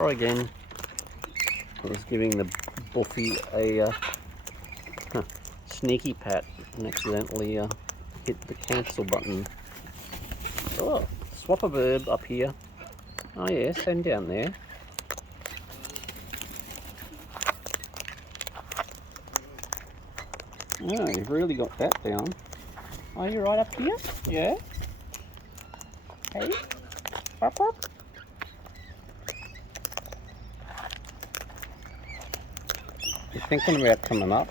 Again, I was giving the Buffy a sneaky pat and accidentally hit the cancel button. Oh, swap a verb up here. Oh yes, and down there. Oh, you've really got that down. Are you right up here? Yeah? Hey? Up, up. You thinking about coming up?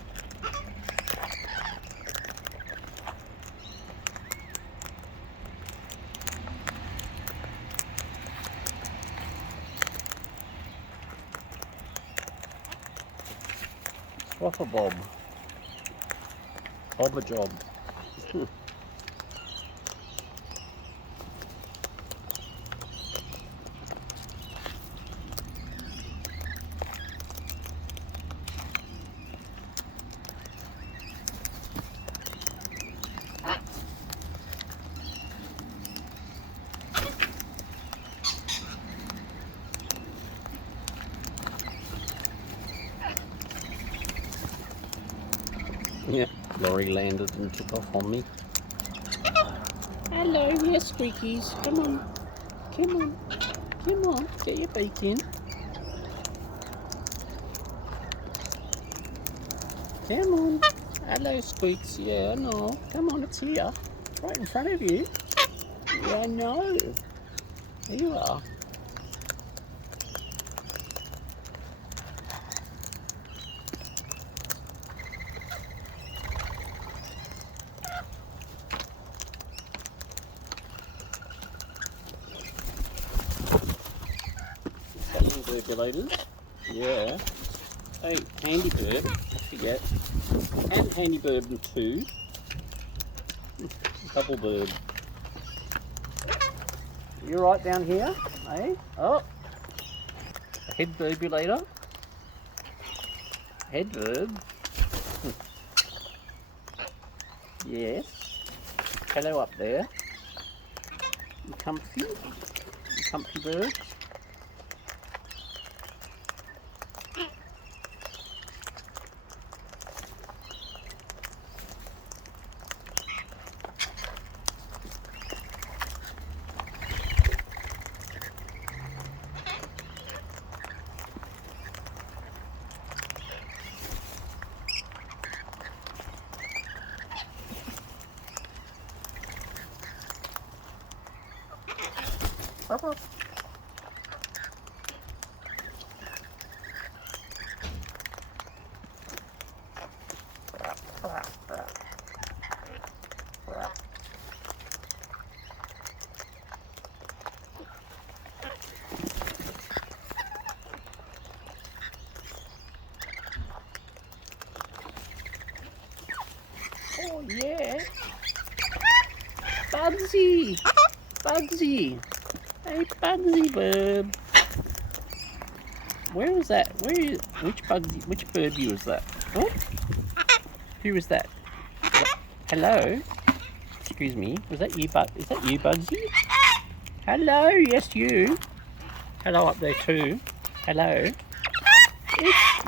Swap a bob. Bob a job. Yeah, lorry landed and took off on me. Hello, yes, squeakies. Come on. Come on. Come on. Get your beak in. Come on. Hello, squeaks. Yeah, I know. Come on, it's here. Right in front of you. Yeah, I know. There you are. Selling burbulators. Yeah. Hey, handy bird. I forget. And handy bird and two. Double bird. You're right down here, eh? Oh. A head burbulator. Head verb. Yes. Hello up there. You comfy? You comfy birds? Oh yeah, Bugsy, Bugsy, hey Bugsy bird. Where was that? Which Bugsy? Which bird view was that? Oh, who was that? Hello, excuse me. Was that you, Is that you, Bugsy? Hello, yes you. Hello up there too. Hello.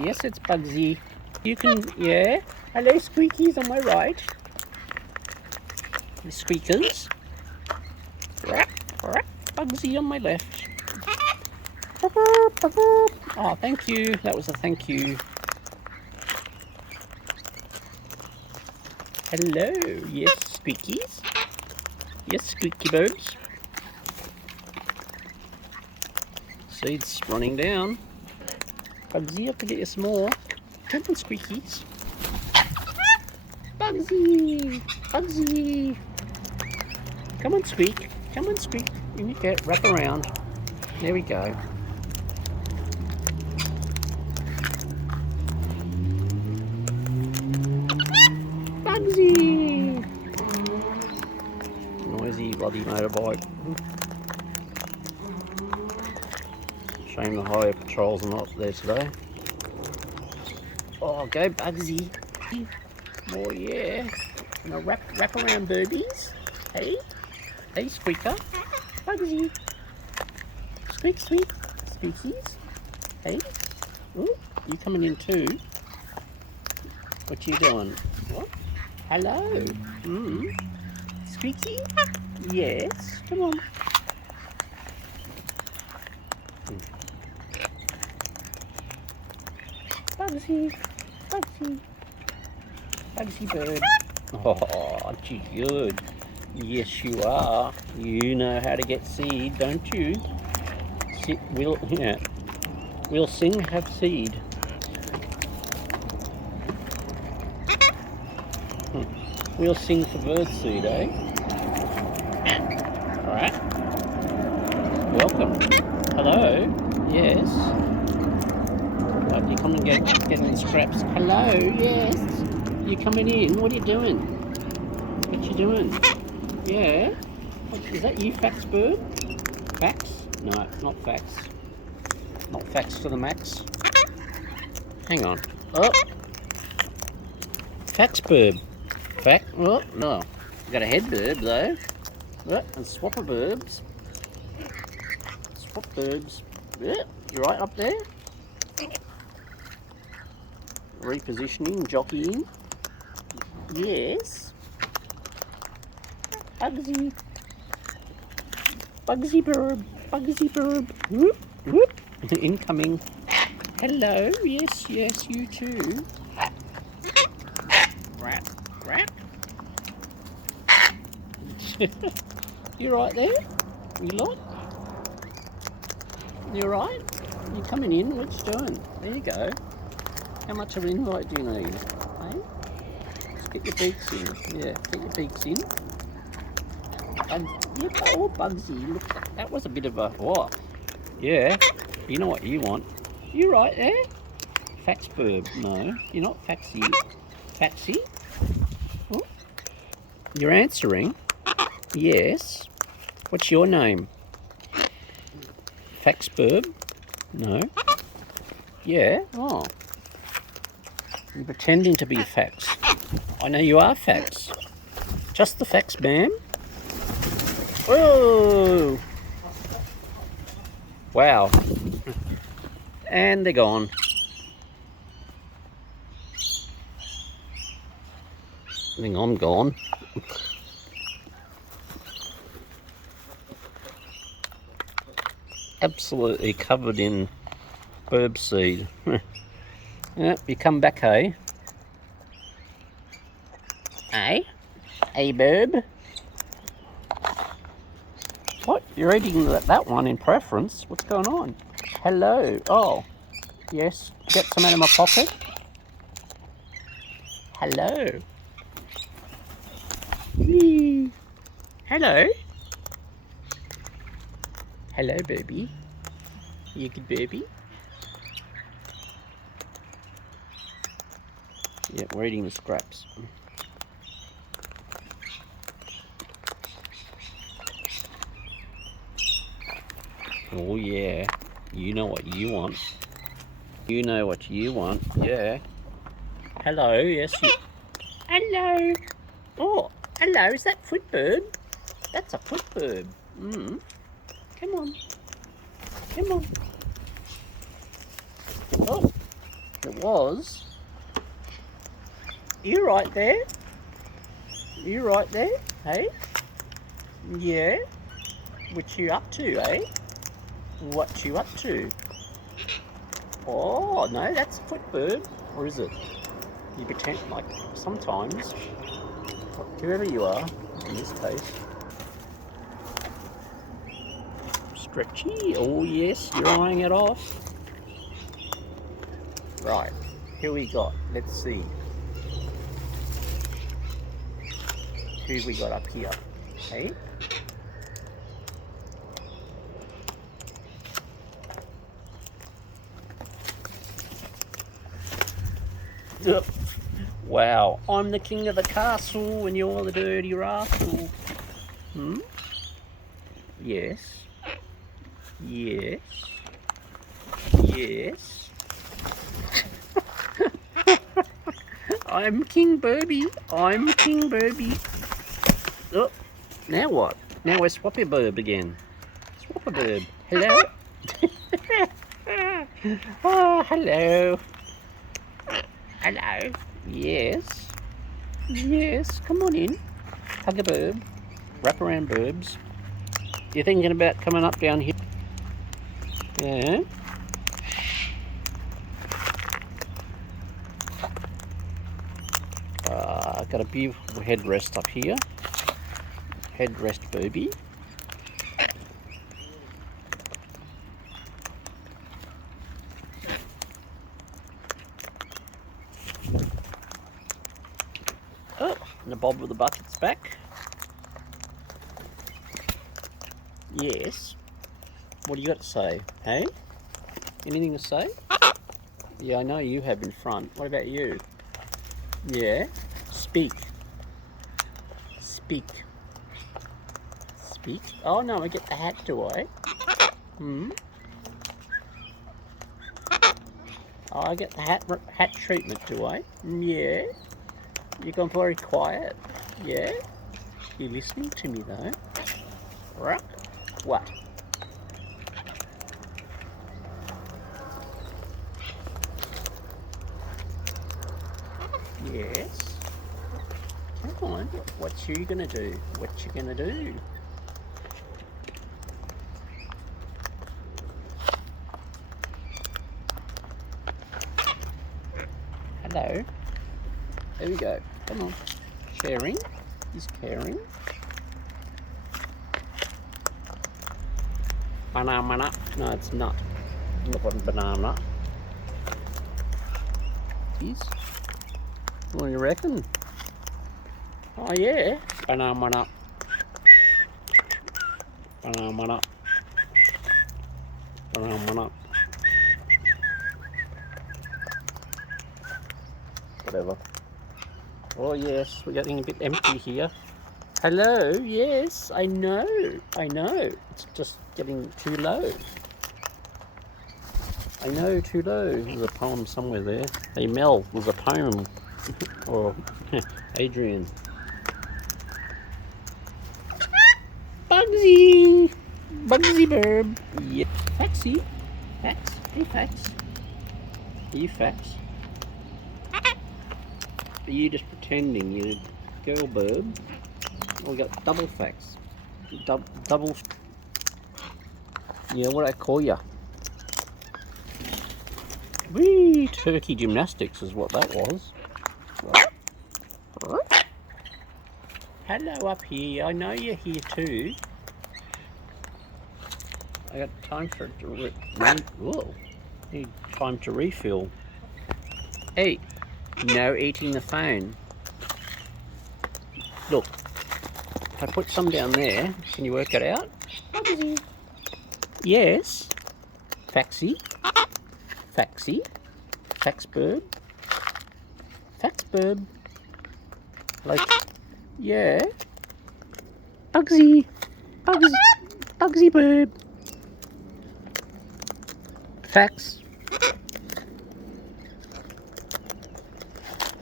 Yes, it's Bugsy. You can, yeah. Hello, squeakies on my right. The squeakers. Bugsy on my left. Oh, thank you. That was a thank you. Hello. Yes, squeakies. Yes, squeaky birds. Seeds running down. Bugsy, I have to get you some more. Come on, squeakies. Bugsy! Bugsy! Come on, squeak. Come on, squeak. You need to wrap around. There we go. Bugsy! Noisy bloody motorbike. Shame the highway patrols are not there today. Oh, go Bugsy. Oh yeah. Gonna wrap around birdies. Hey? Hey, Squeaker. Bugsy. Squeak, squeak. Squeakies. Hey? Ooh, you coming in too? What you doing? What? Hello. Squeaky? Yes. Come on. Bugsy. Bugsy. Bugsy bird. Oh, gee, good. Yes, you are. You know how to get seed, don't you? We'll sing, have seed. We'll sing for bird seed, eh? Alright. Welcome. Hello. Yes. You come and get any scraps. Hello. Yes. You coming in? What are you doing? What you doing? Yeah. Is that you, Fax bird? Fax? No, not Fax. Not Fax to the max. Hang on. Oh. Fax bird. Fact? Oh, no. You got a head burb though. Oh, and swapper burbs. Swap burbs. Yeah, you right up there? Repositioning, jockeying. Yes. Bugsy. Bugsy burb. Bugsy burb. Whoop, whoop. Incoming. Hello. Yes, yes, you too. Rat. Rat. You right there? You lot? You right? You coming in? What you doing? There you go. How much of an invite do you need? Hey? Just get your beaks in. Yeah, get your beaks in. Bugsy. Look, that was a bit of a what? Yeah. You know what you want. You right there? Fax burb. No, you're not Faxy. Faxy? Oh. You're answering? Yes. What's your name? Fax burb? No. Yeah. Oh. You're pretending to be Fax. I know you are Fax. Just the Fax, ma'am. Oh. Wow. And they're gone. I think I'm gone. Absolutely covered in burb seed. Yeah, you come back, hey? Hey? Hey, burb? What? You're eating that one in preference? What's going on? Hello. Oh, yes. Get some out of my pocket. Hello. Whee. Hello. Hello, baby. You good, baby? Yeah, we're eating the scraps. Oh yeah, you know what you want. You know what you want, yeah. Hello, yes you... Hello. Oh, hello, is that footbird? That's a footbird. Come on. Come on. Oh, it was. You right there? You right there? Hey? Yeah? What you up to, eh? What you up to? Oh, no, that's a footbird. Or is it? You pretend, like, sometimes, whoever you are, in this case. Stretchy. Oh, yes, you're eyeing it off. Right, who we got? Let's see. Who we got up here? Hey? Wow, I'm the king of the castle and you're the dirty rascal. Yes. Yes. Yes. I'm King Burby. I'm King Burby. Oh, now what? Now we're Swappy Burb again. Swapper Burb. Hello? Oh, hello. Hello. Yes. Yes. Come on in. Hug a burb. Wrap around burbs. You thinking about coming up down here? Yeah. Got a beautiful headrest up here. Headrest booby. Oh, and the bob with the bucket's back. Yes. What do you got to say? Hey? Anything to say? Yeah, I know you have in front. What about you? Yeah? Speak. Speak. Speak? Oh no, I get the hat, do I? Hmm? Oh, I get the hat treatment, do I? Yeah? You've gone very quiet. Yeah? You're listening to me though. Right? What? Yes? Come on. What you gonna do? What you gonna do? Hello. There we go. Come on. Sharing is caring. Banana. No, it's not. Not a banana. Is. What do you reckon? Oh yeah. Banana. Banana. Banana. Whatever. Oh yes, we're getting a bit empty here. Hello, yes, I know. It's just getting too low. I know, too low. There's a poem somewhere there. Hey Mel, there's a poem. Or Adrian. Bugsy! Bugsy Burb. Yeah. Faxy. Fax. Hey Fax. Are you Fax? Are you just pretending you're girl Burb? We got double Fax. Double. Yeah, what do I call ya? Wee, turkey gymnastics is what that was. Hello up here. I know you're here too. I got time for it to need time to refill. Hey, no eating the phone. Look, if I put some down there, can you work it out? Yes. Faxy. Faxy. Faxburb. Faxburb. Like, yeah. Bugsy. Bugsy. Bugsy Burb. Fax.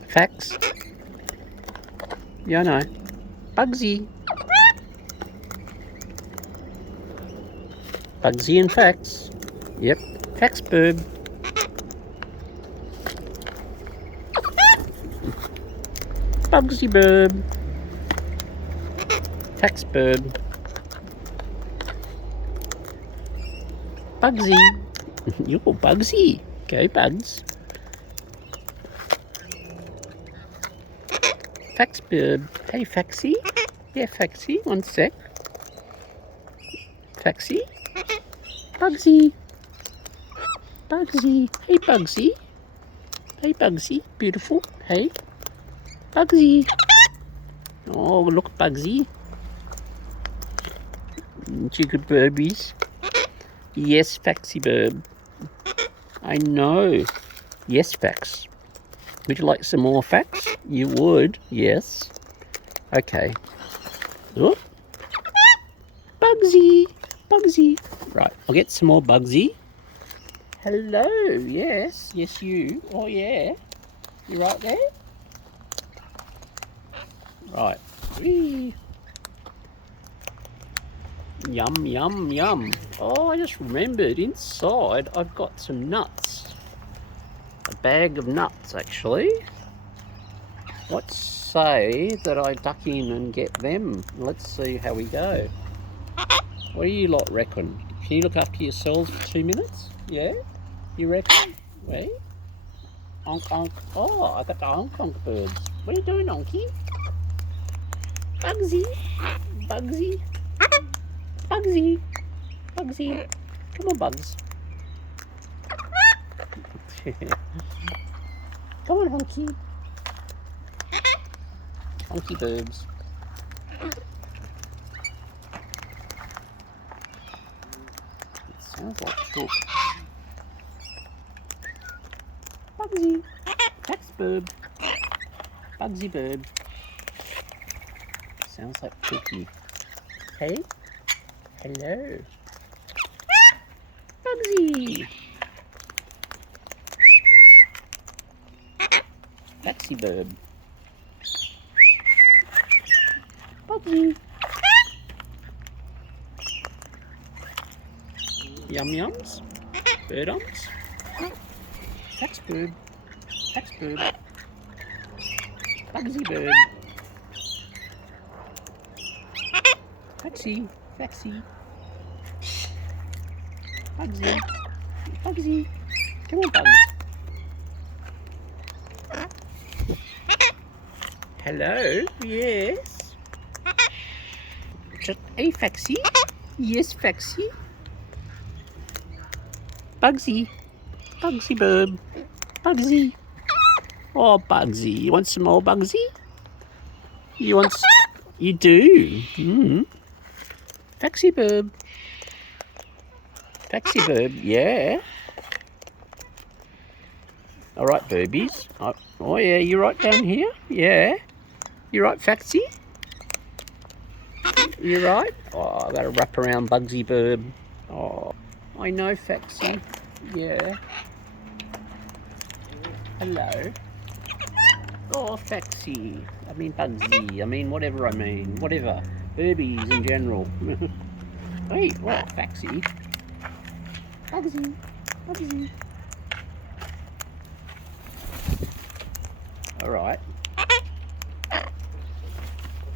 Fax. Yeah, I know. Bugsy. Bugsy and Fax. Yep. Faxburb. Bugsy Burb. Faxburb. Bugsy. You're Bugsy. Go Bugs. Faxburb. Hey Faxy. Yeah, Faxy. One sec. Faxy. Bugsy. Bugsy. Hey Bugsy. Hey Bugsy. Beautiful. Hey. Bugsy. Oh, look Bugsy. You good burbies? Yes, Faxy Burb. I know. Yes, Fax. Would you like some more Fax? You would, yes. Okay. Oh. Bugsy. Bugsy. Right, I'll get some more Bugsy. Hello, yes. Yes, you. Oh, yeah. You right there? Right. Whee. Yum, yum, yum. Oh, I just remembered inside I've got some nuts. A bag of nuts, actually. Let's say that I duck in and get them. Let's see how we go. What do you lot reckon? Can you look after yourselves for 2 minutes? Yeah? You reckon? Wait. Onk, onk. Oh, I got the onk, onk birds. What are you doing, Onky? Bugsy. Bugsy. Bugsy. Bugsy. Come on, Bugs. Come on, Honky. Honky burbs. It sounds like chook. Bugsy. That's burb. Bugsy burb. Sounds like Cookie. Hey? Hello. Bugsy. Taxi bird. Bugsy. Yum yums. Birdums. Tax bird. Tax bird. Bugsy bird. Taxi. Taxi. Bugsy. Bugsy. Come on, Bugs. Hello? Yes? Just, hey, Faxy? Yes, Faxy? Bugsy. Bugsy bird. Bugsy. Oh, Bugsy. You want some more, Bugsy? You want... You do? Faxy bird. Faxy bird, yeah. All right, burbies. Oh, yeah, you right down here? Yeah. You right, Faxy? You right? Oh, I gotta wrap around Bugsy bird. Oh, I know, Faxy. Yeah. Hello. Oh, Faxy. I mean Bugsy. I mean whatever I mean. Whatever. Burbies in general. Hey, what? Faxy? Bugsy. Bugsy. Alright.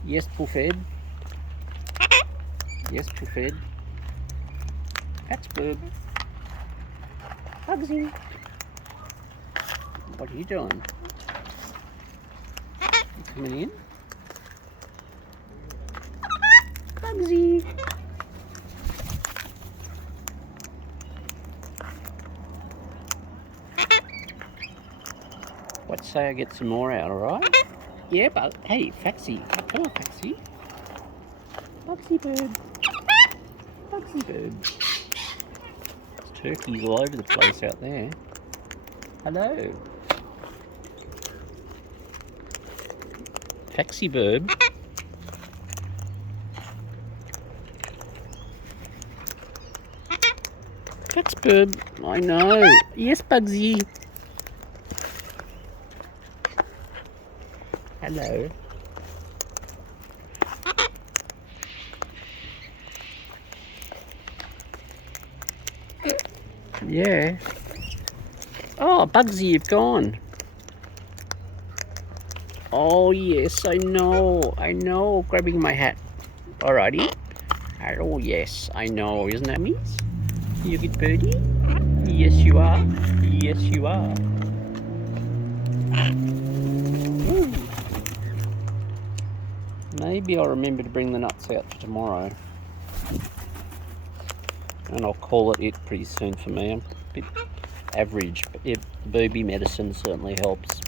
Yes, Puffed. Yes, Puffed. That's Boob. Bugsy. What are you doing? You coming in? Bugsy. Let's say I get some more out, alright? Yeah, but hey, Faxy. Come on, Faxy. Bugsy bird. Bugsy bird. There's turkeys all over the place out there. Hello. Faxy bird. Fax bird. I know. Yes, Bugsy. Hello. Yeah. Oh, Bugsy, you've gone. Oh, yes, I know. I know. Grabbing my hat. Alrighty. Oh, yes, I know. Isn't that me? You good birdie? Yes, you are. Yes, you are. Ooh. Maybe I'll remember to bring the nuts out for tomorrow. And I'll call it pretty soon for me. I'm a bit average, but yeah, booby medicine certainly helps.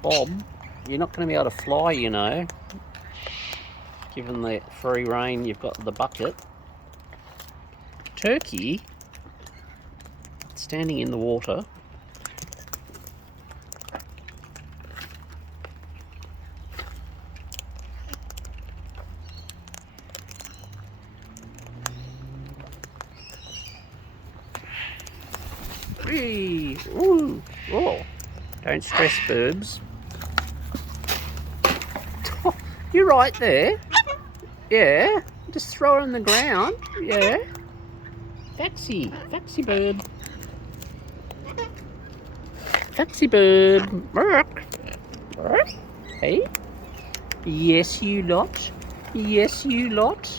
Bob, you're not going to be able to fly, you know. Given the free rein, you've got the bucket. Turkey, standing in the water. Whee! Ooh! Oh! Don't stress, birds. You're right there. Yeah. Just throw it on the ground. Yeah. Foxy. Foxy bird. Foxy bird. Merk. Merk. Hey. Yes, you lot. Yes, you lot.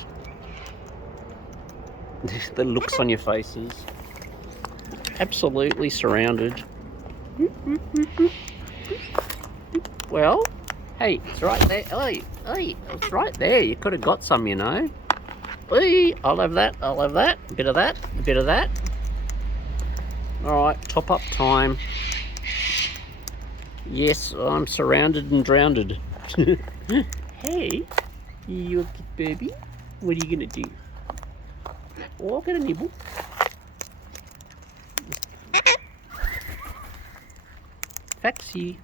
The looks on your faces. Absolutely surrounded. Well, hey, it's right there. Hey, hey, it's right there. You could have got some, you know. Hey, I'll have that. I'll have that. A bit of that. A bit of that. All right, top up time. Yes, I'm surrounded and drowned. Hey, you a good baby? What are you gonna do? Oh, get a nibble. Foxy.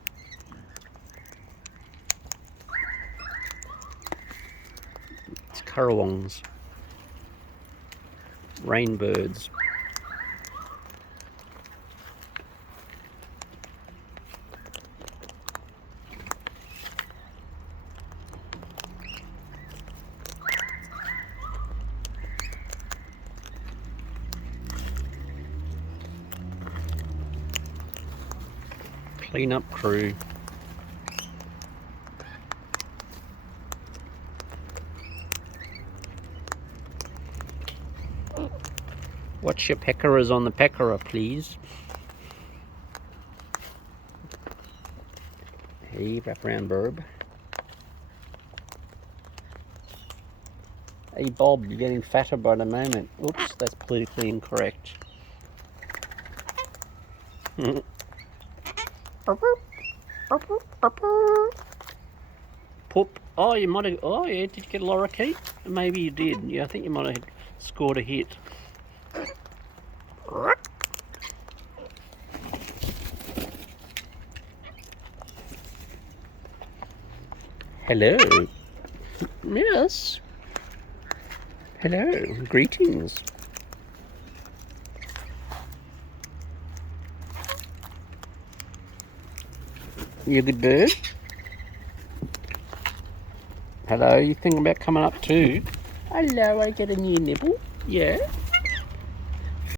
It's currawongs. Rainbirds. Clean up crew. Watch your peckerers on the peckerer, please. Hey, wrap around burb. Hey Bob, you're getting fatter by the moment. Oops, that's politically incorrect. Poop. Oh, you might have. Oh, yeah. Did you get a lorikeet? Maybe you did. Yeah, I think you might have scored a hit. Hello. Yes. Hello. Greetings. You a good bird? Hello, you thinking about coming up too? Hello, I get a new nibble? Yeah?